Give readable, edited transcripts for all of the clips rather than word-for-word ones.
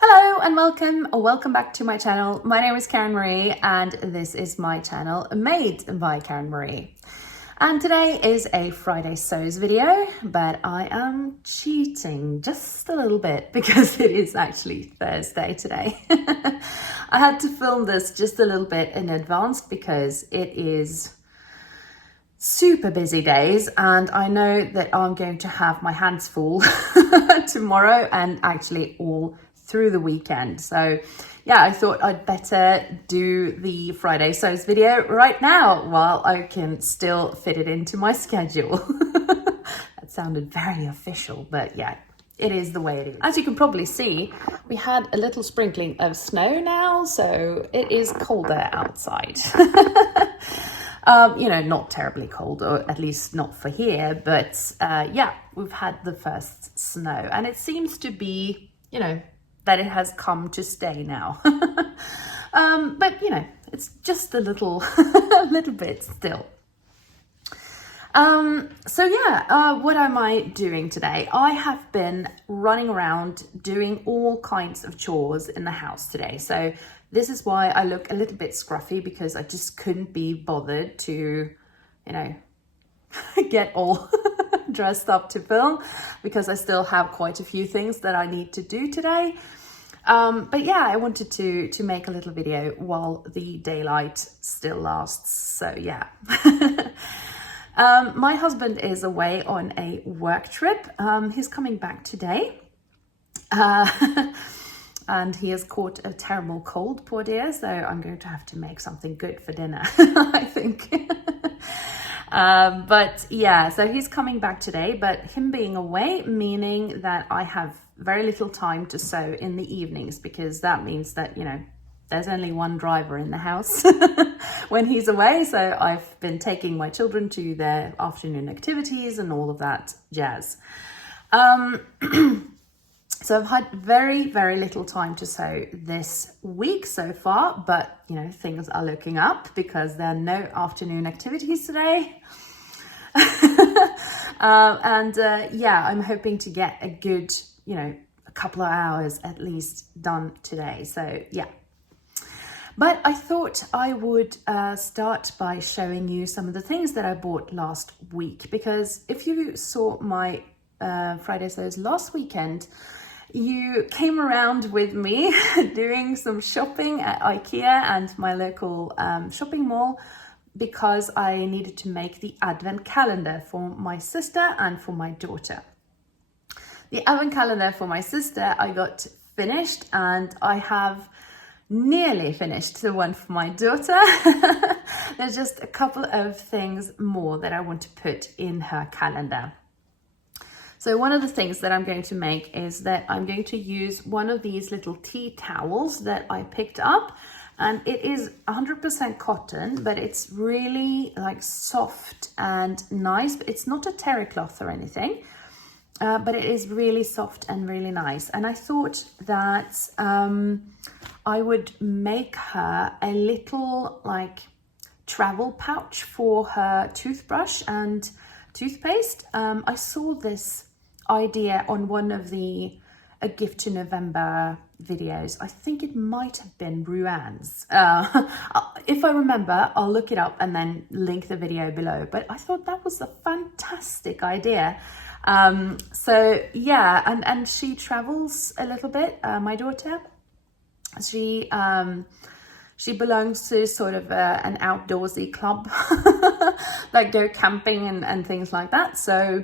Hello and welcome back to my channel. My name is Karen Marie and this is my channel made by Karen Marie. And today is a Friday sews video, but I am cheating just a little bit because it is actually Thursday today. I had to film this just a little bit in advance because it is super busy days and I know that I'm going to have my hands full tomorrow and actually all through the weekend. So yeah, I thought I'd better do the Friday sews video right now while I can still fit it into my schedule. That sounded very official, but yeah, it is the way it is. As you can probably see, we had a little sprinkling of snow now, so it is colder outside. You know, not terribly cold, or at least not for here, but yeah, we've had the first snow and it seems to be, you know, that it has come to stay now. But you know, it's just a little, little bit still. So yeah, what am I doing today? I have been running around doing all kinds of chores in the house today. So this is why I look a little bit scruffy, because I just couldn't be bothered to, you know, get all dressed up to film, because I still have quite a few things that I need to do today. But yeah, I wanted to make a little video while the daylight still lasts. So yeah. My husband is away on a work trip. He's coming back today. And he has caught a terrible cold, poor dear. So I'm going to have to make something good for dinner, I think. But yeah, so he's coming back today, but him being away, meaning that I have very little time to sew in the evenings, because that means that, you know, there's only one driver in the house when he's away. So I've been taking my children to their afternoon activities and all of that jazz. So I've had very, very little time to sew this week so far, but you know, things are looking up because there are no afternoon activities today. Yeah, I'm hoping to get a good, you know, a couple of hours at least done today. So yeah. But I thought I would start by showing you some of the things that I bought last week, because if you saw my Friday sews last weekend, you came around with me doing some shopping at IKEA and my local shopping mall, because I needed to make the advent calendar for my sister and for my daughter. The advent calendar for my sister I got finished, and I have nearly finished the one for my daughter. There's just a couple of things more that I want to put in her calendar. So one of the things that I'm going to make is that I'm going to use one of these little tea towels that I picked up, and it is 100% cotton, but it's really like soft and nice. It's not a terry cloth or anything, but it is really soft and really nice. And I thought that I would make her a little like travel pouch for her toothbrush and toothpaste. I saw this idea on one of the A Gift to November videos. I think it might have been Ruan's. If I remember, I'll look it up and then link the video below. But I thought that was a fantastic idea. So yeah, and she travels a little bit, my daughter. She belongs to sort of an outdoorsy club, like go camping and things like that. So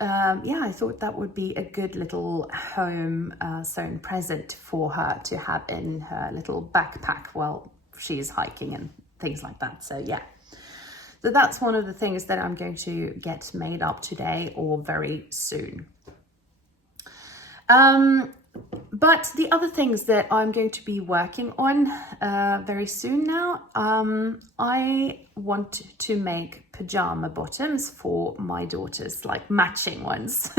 yeah, I thought that would be a good little home sewn present for her to have in her little backpack while she's hiking and things like that. So yeah, so that's one of the things that I'm going to get made up today or very soon. But the other things that I'm going to be working on very soon now, I want to make pajama bottoms for my daughters, like matching ones.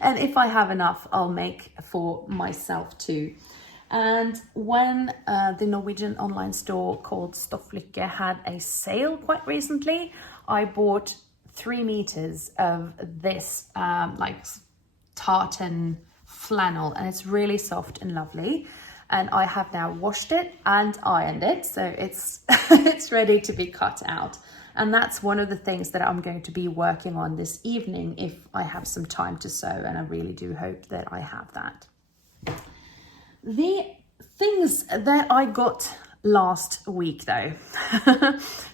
And if I have enough, I'll make for myself too. And when the Norwegian online store called Stofflykke had a sale quite recently, I bought 3 meters of this like tartan flannel, and it's really soft and lovely. And I have now washed it and ironed it, so it's it's ready to be cut out. And that's one of the things that I'm going to be working on this evening if I have some time to sew, and I really do hope that I have that. The things that I got last week though,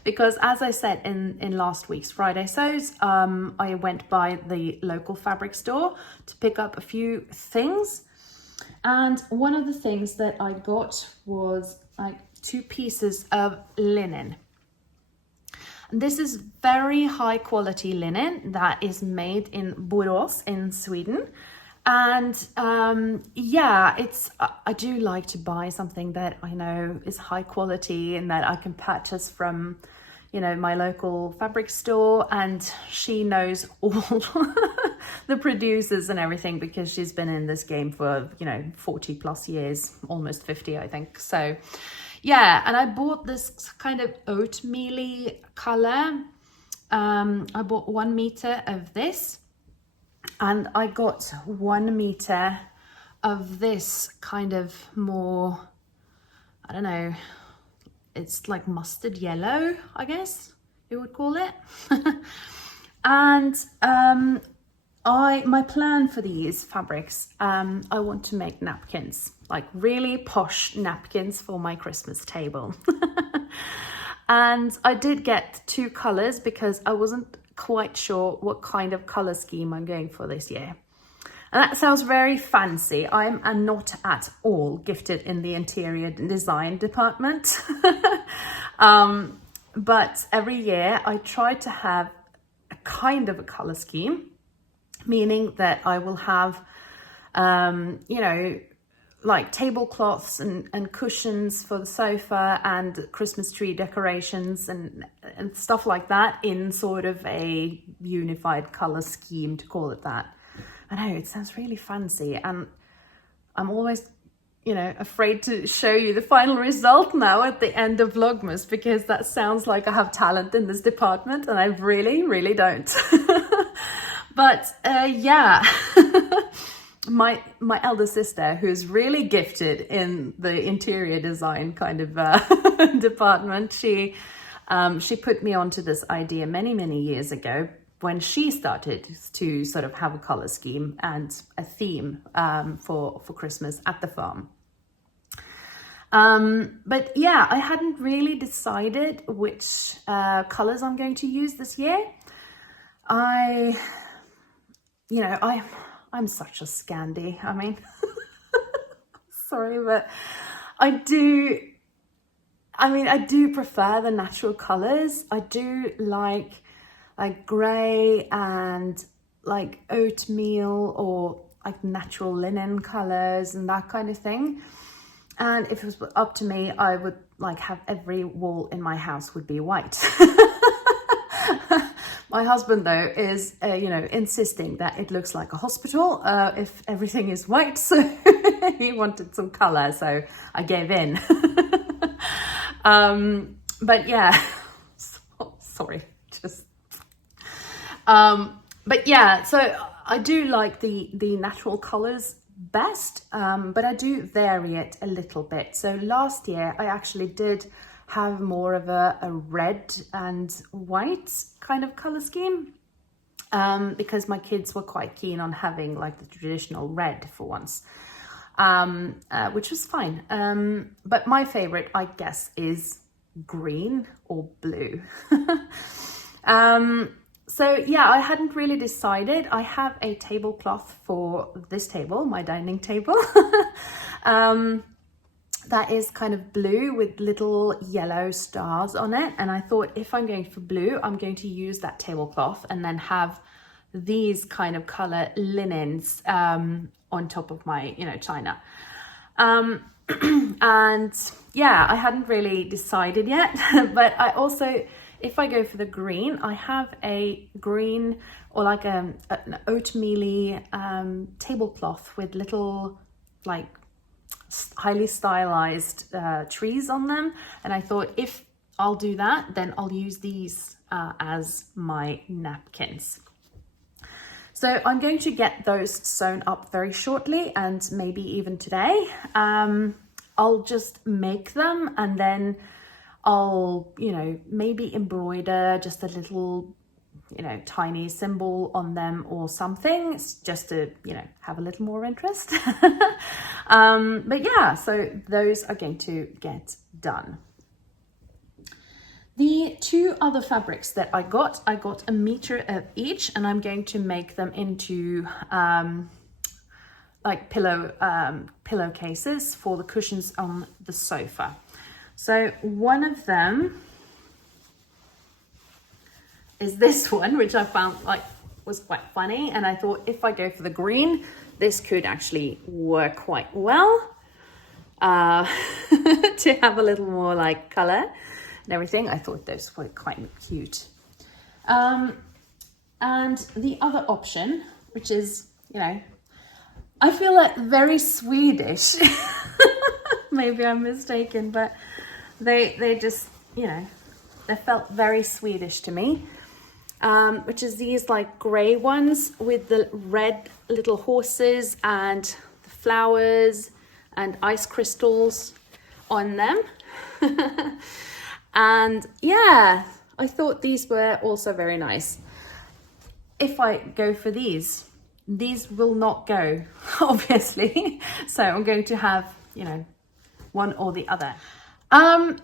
because as I said in last week's Friday Sews, I went by the local fabric store to pick up a few things. And one of the things that I got was like 2 pieces of linen. And this is very high quality linen that is made in Borås in Sweden. And yeah, I do like to buy something that I know is high quality and that I can purchase from, you know, my local fabric store. And she knows all the producers and everything because she's been in this game for, you know, 40 plus years, almost 50, I think. So yeah, and I bought this kind of oatmeal-y color. I bought 1 meter of this. And I got 1 meter of this kind of more, I don't know, it's like mustard yellow, I guess you would call it. And my plan for these fabrics, I want to make napkins, like really posh napkins for my Christmas table. And I did get 2 colors because I wasn't quite sure what kind of color scheme I'm going for this year. And that sounds very fancy. I'm not at all gifted in the interior design department. But every year I try to have a kind of a color scheme, meaning that I will have, you know, like tablecloths and cushions for the sofa and Christmas tree decorations and stuff like that in sort of a unified color scheme, to call it that. I know it sounds really fancy, and I'm always, you know, afraid to show you the final result now at the end of Vlogmas, because that sounds like I have talent in this department and I really, really don't. But yeah. My elder sister, who's really gifted in the interior design kind of department, she put me onto this idea many years ago when she started to sort of have a color scheme and a theme for Christmas at the farm. But yeah, I hadn't really decided which colors I'm going to use this year. I'm such a Scandi. I mean, sorry, but I do prefer the natural colors. I do like gray and like oatmeal or like natural linen colors and that kind of thing. And if it was up to me, I would like have every wall in my house would be white. My husband, though, is, you know, insisting that it looks like a hospital if everything is white. So he wanted some color, so I gave in. But yeah, sorry, just. But yeah, so I do like the natural colors best, but I do vary it a little bit. So last year I actually did have more of a red and white kind of color scheme, because my kids were quite keen on having like the traditional red for once, which was fine. But my favorite, I guess, is green or blue. So yeah, I hadn't really decided. I have a tablecloth for this table, my dining table. That is kind of blue with little yellow stars on it. And I thought, if I'm going for blue, I'm going to use that tablecloth and then have these kind of color linens on top of my, you know, china. And yeah, I hadn't really decided yet, but I also, if I go for the green, I have a green or like an oatmeal-y tablecloth with little like highly stylized trees on them. And I thought, if I'll do that, then I'll use these as my napkins. So I'm going to get those sewn up very shortly, and maybe even today. I'll just make them, and then I'll, you know, maybe embroider just a little, you know, tiny symbol on them or something, just to, you know, have a little more interest. But yeah, so those are going to get done. The two other fabrics that I got a meter of each, and I'm going to make them into like pillowcases for the cushions on the sofa. So one of them is this one, which I found like was quite funny, and I thought if I go for the green, this could actually work quite well to have a little more like color and everything. I thought those were quite cute. And the other option, which is, you know, I feel like very Swedish. Maybe I'm mistaken, but they just, you know, they felt very Swedish to me. Which is these like grey ones with the red little horses and the flowers and ice crystals on them. And yeah, I thought these were also very nice. If I go for these will not go, obviously. So I'm going to have, you know, one or the other.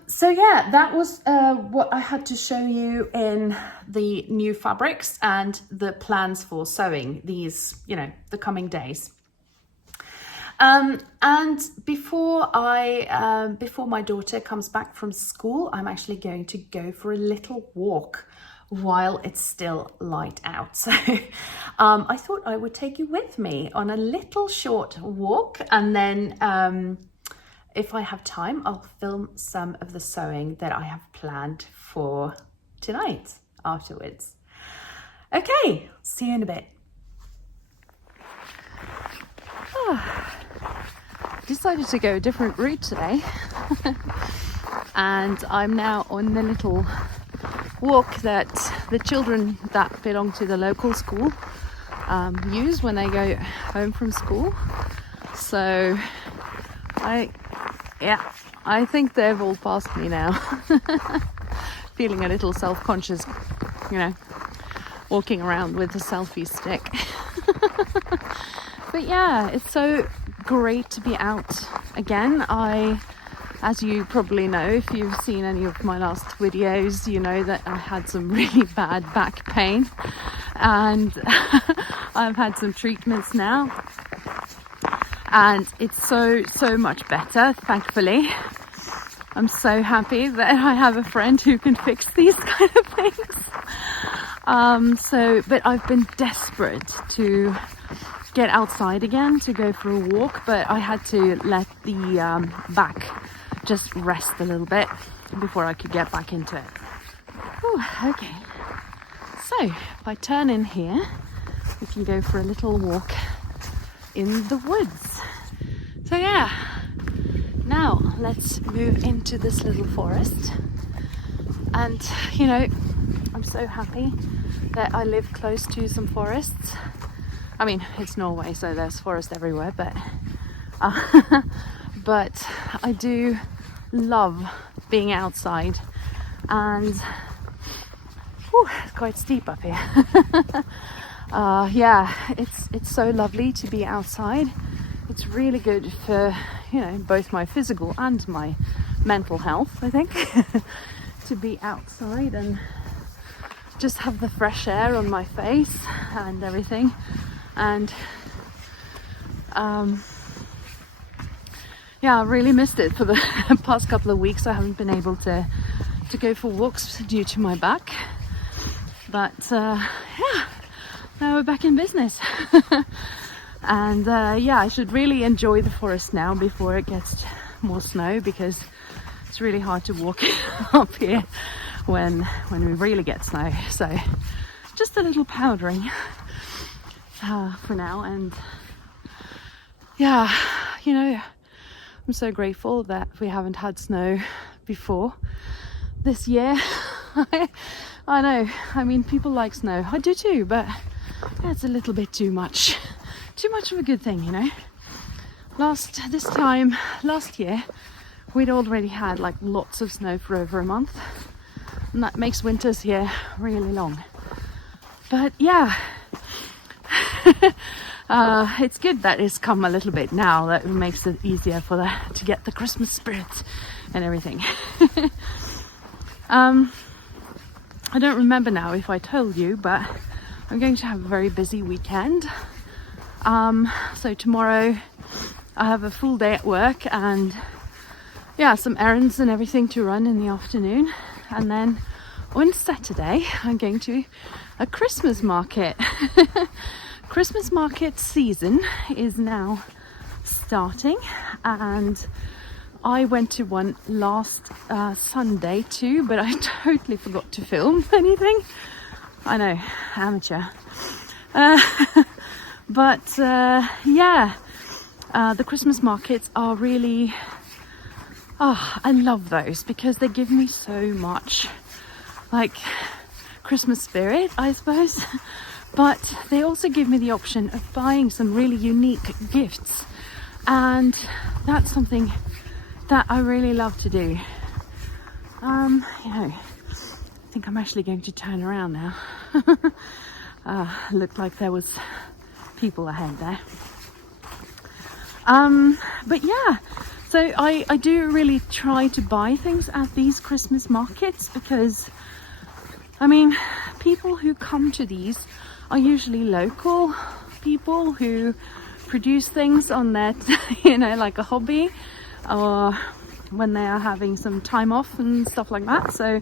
So yeah, that was what I had to show you in the new fabrics and the plans for sewing these, you know, the coming days. And before my daughter comes back from school, I'm actually going to go for a little walk while it's still light out. So I thought I would take you with me on a little short walk, and then if I have time, I'll film some of the sewing that I have planned for tonight afterwards. Okay, see you in a bit. Decided to go a different route today. And I'm now on the little walk that the children that belong to the local school use when they go home from school. So I think they've all passed me now. Feeling a little self-conscious, you know, walking around with a selfie stick. But yeah, it's so great to be out again. As you probably know, if you've seen any of my last videos, you know that I had some really bad back pain, and I've had some treatments now, and it's so much better, thankfully. I'm so happy that I have a friend who can fix these kind of things. But I've been desperate to get outside again to go for a walk, but I had to let the back just rest a little bit before I could get back into it. Ooh, okay, so if I turn in here, we can go for a little walk in the woods. So yeah, now let's move into this little forest. And you know, I'm so happy that I live close to some forests. I mean, it's Norway, so there's forest everywhere, but but I do love being outside, and it's quite steep up here. Yeah, it's so lovely to be outside. It's really good for, you know, both my physical and my mental health, I think, to be outside and just have the fresh air on my face and everything. And yeah, I really missed it for the past couple of weeks. I haven't been able to go for walks due to my back, but yeah, now we're back in business. And yeah, I should really enjoy the forest now before it gets more snow, because it's really hard to walk up here when we really get snow. So just a little powdering for now. And yeah, you know, I'm so grateful that we haven't had snow before this year. I know, I mean, people like snow, I do too, but that's a little bit too much of a good thing, you know. Last year we'd already had like lots of snow for over a month, and that makes winters here really long. But yeah, it's good that it's come a little bit now. That makes it easier to get the Christmas spirit and everything. I don't remember now if I told you, but I'm going to have a very busy weekend. So tomorrow I have a full day at work, and yeah, some errands and everything to run in the afternoon. And then on Saturday I'm going to a Christmas market. Christmas market season is now starting, and I went to one last Sunday too, but I totally forgot to film anything. I know, amateur. But yeah, the Christmas markets are really, I love those because they give me so much like Christmas spirit, I suppose. But they also give me the option of buying some really unique gifts, and that's something that I really love to do. You know, I think I'm actually going to turn around now. Looked like there was people ahead there. But yeah, so I do really try to buy things at these Christmas markets because, I mean, people who come to these are usually local people who produce things on their, you know, like a hobby, or when they are having some time off and stuff like that. So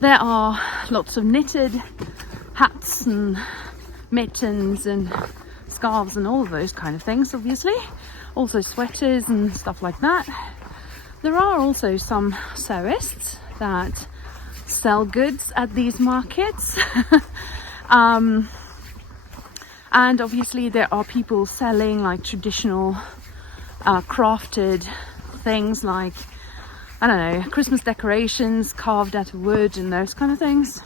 there are lots of knitted hats and mittens and scarves and all of those kind of things, obviously. Also sweaters and stuff like that. There are also some sewists that sell goods at these markets. And obviously there are people selling like traditional crafted things, like, I don't know, Christmas decorations carved out of wood and those kind of things.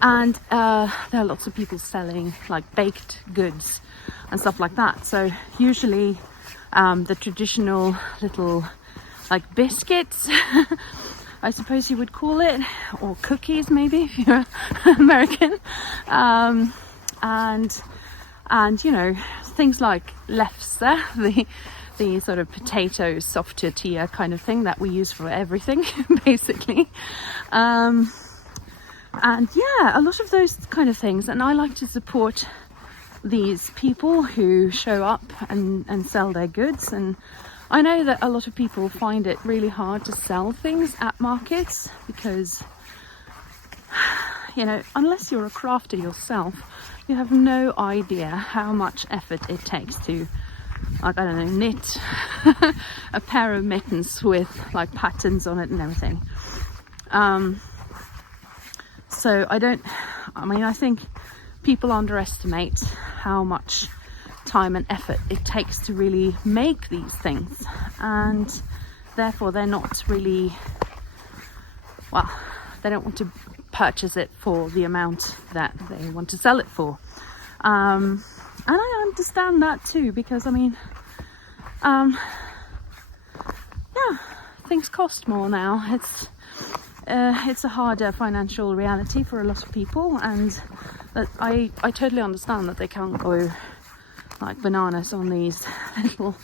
And there are lots of people selling like baked goods and stuff like that. So usually the traditional little like biscuits, I suppose you would call it, or cookies maybe if you're American, and you know, things like lefse, the sort of potato soft tortilla kind of thing that we use for everything basically, and yeah, a lot of those kind of things. And I like to support these people who show up and sell their goods. And I know that a lot of people find it really hard to sell things at markets because, you know, unless you're a crafter yourself, you have no idea how much effort it takes to, like, I don't know, knit a pair of mittens with like patterns on it and everything. So I think people underestimate how much time and effort it takes to really make these things, and therefore they're not really, well, they don't want to purchase it for the amount that they want to sell it for. And I understand that too, because I mean, yeah, things cost more now. It's a harder financial reality for a lot of people, and that I totally understand that they can't go like bananas on these little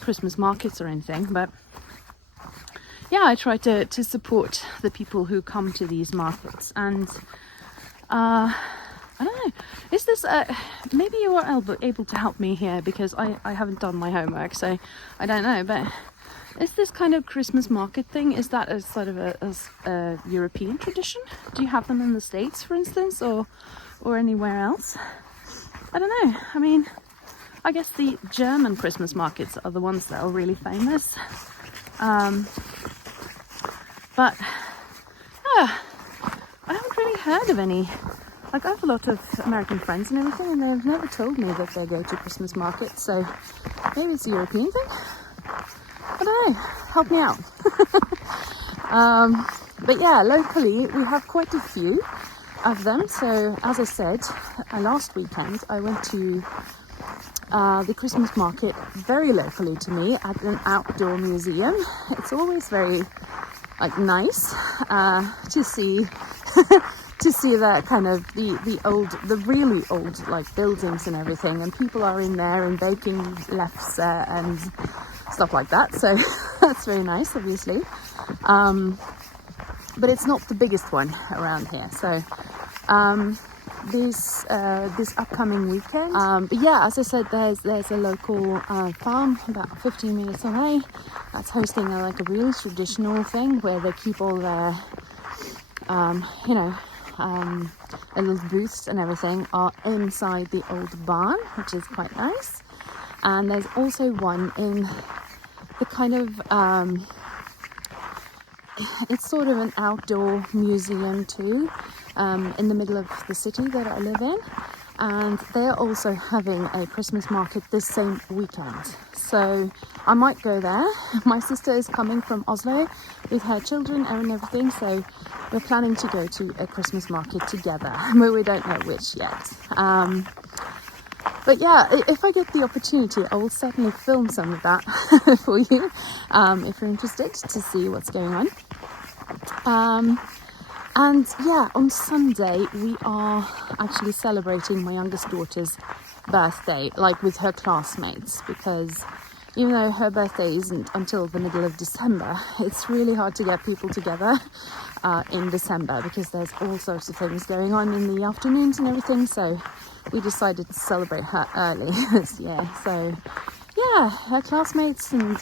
Christmas markets or anything. But yeah, I try to support the people who come to these markets. And I don't know, is this maybe you are able to help me here, because I haven't done my homework, so I don't know, but is this kind of Christmas market thing, is that a sort of a European tradition? Do you have them in the States, for instance, or anywhere else? I don't know. I mean, I guess the German Christmas markets are the ones that are really famous. But yeah, I haven't really heard of any. Like, I have a lot of American friends and everything, and they've never told me that they go to Christmas markets, so maybe it's a European thing? I don't know, help me out. But yeah, locally we have quite a few. of them. So as I said, last weekend I went to the Christmas market very locally to me at an outdoor museum. It's always very nice to see to see that kind of the really old buildings and everything, and people are in there and baking lefse and stuff like that, so that's very nice, obviously, but it's not the biggest one around here. So this upcoming weekend, but yeah, as I said, there's a local farm about 15 minutes away that's hosting a really traditional thing where they keep all their their little booths and everything are inside the old barn, which is quite nice. And there's also one in the kind of it's sort of an outdoor museum too, in the middle of the city that I live in, and they're also having a Christmas market this same weekend, so I might go there. My sister is coming from Oslo with her children and everything, so we're planning to go to a Christmas market together, but we don't know which yet. But yeah, if I get the opportunity, I will certainly film some of that for you, if you're interested to see what's going on. And yeah, on Sunday we are actually celebrating my youngest daughter's birthday, with her classmates, because even though her birthday isn't until the middle of December, it's really hard to get people together in December because there's all sorts of things going on in the afternoons and everything, so we decided to celebrate her early this year. So yeah, her classmates and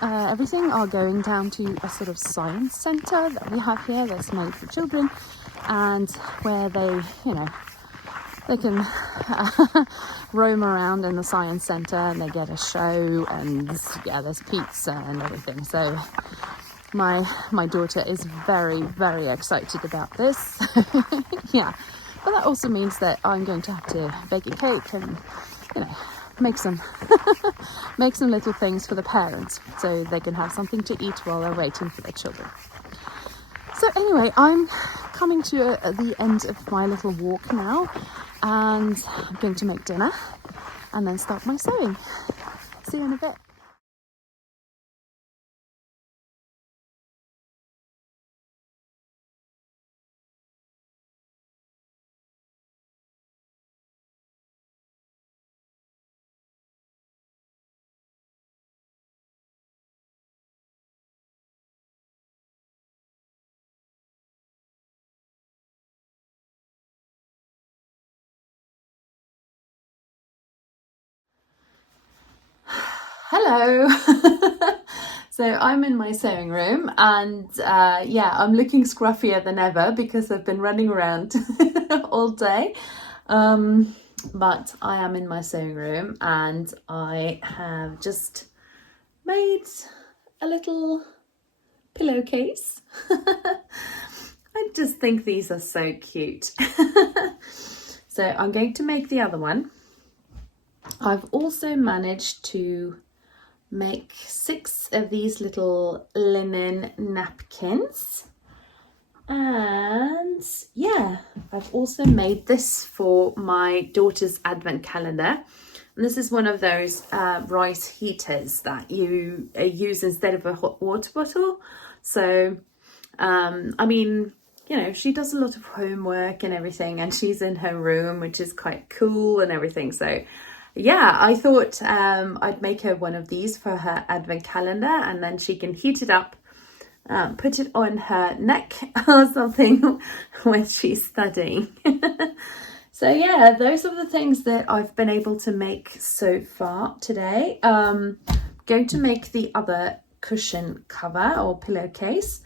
everything are going down to a sort of science centre that we have here that's made for children, and where they can roam around in the science centre, and they get a show, and yeah, there's pizza and everything. So my daughter is very, very excited about this. Yeah, but that also means that I'm going to have to bake a cake and make some make some little things for the parents so they can have something to eat while they're waiting for their children. So anyway, I'm coming to the end of my little walk now, and I'm going to make dinner and then start my sewing. See you in a bit. Hello. So I'm in my sewing room, and yeah, I'm looking scruffier than ever because I've been running around all day, but I am in my sewing room, and I have just made a little pillowcase. I just think these are so cute. So I'm going to make the other one. I've also managed to make 6 of these little linen napkins, and yeah, I've also made this for my daughter's advent calendar, and this is one of those rice heaters that you use instead of a hot water bottle. So I mean, she does a lot of homework and everything, and she's in her room, which is quite cool and everything. So yeah, I thought I'd make her one of these for her advent calendar, and then she can heat it up, put it on her neck or something when she's studying. So yeah, those are the things that I've been able to make so far today. Going to make the other cushion cover or pillowcase,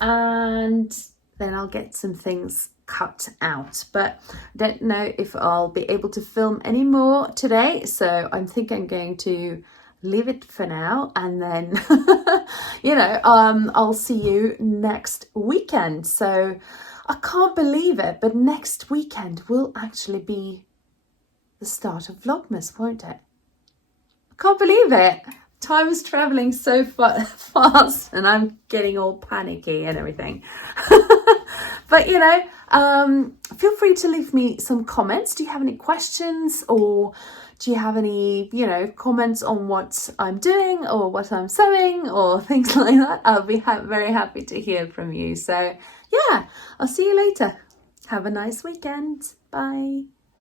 and then I'll get some things cut out, but I don't know if I'll be able to film any more today, so I think I'm going to leave it for now, and then I'll see you next weekend. So I can't believe it, but next weekend will actually be the start of Vlogmas, won't it? I can't believe it. Time is traveling so fast, and I'm getting all panicky and everything. But feel free to leave me some comments. Do you have any questions, or do you have any, comments on what I'm doing or what I'm sewing or things like that? I'll be very happy to hear from you. So yeah, I'll see you later. Have a nice weekend. Bye.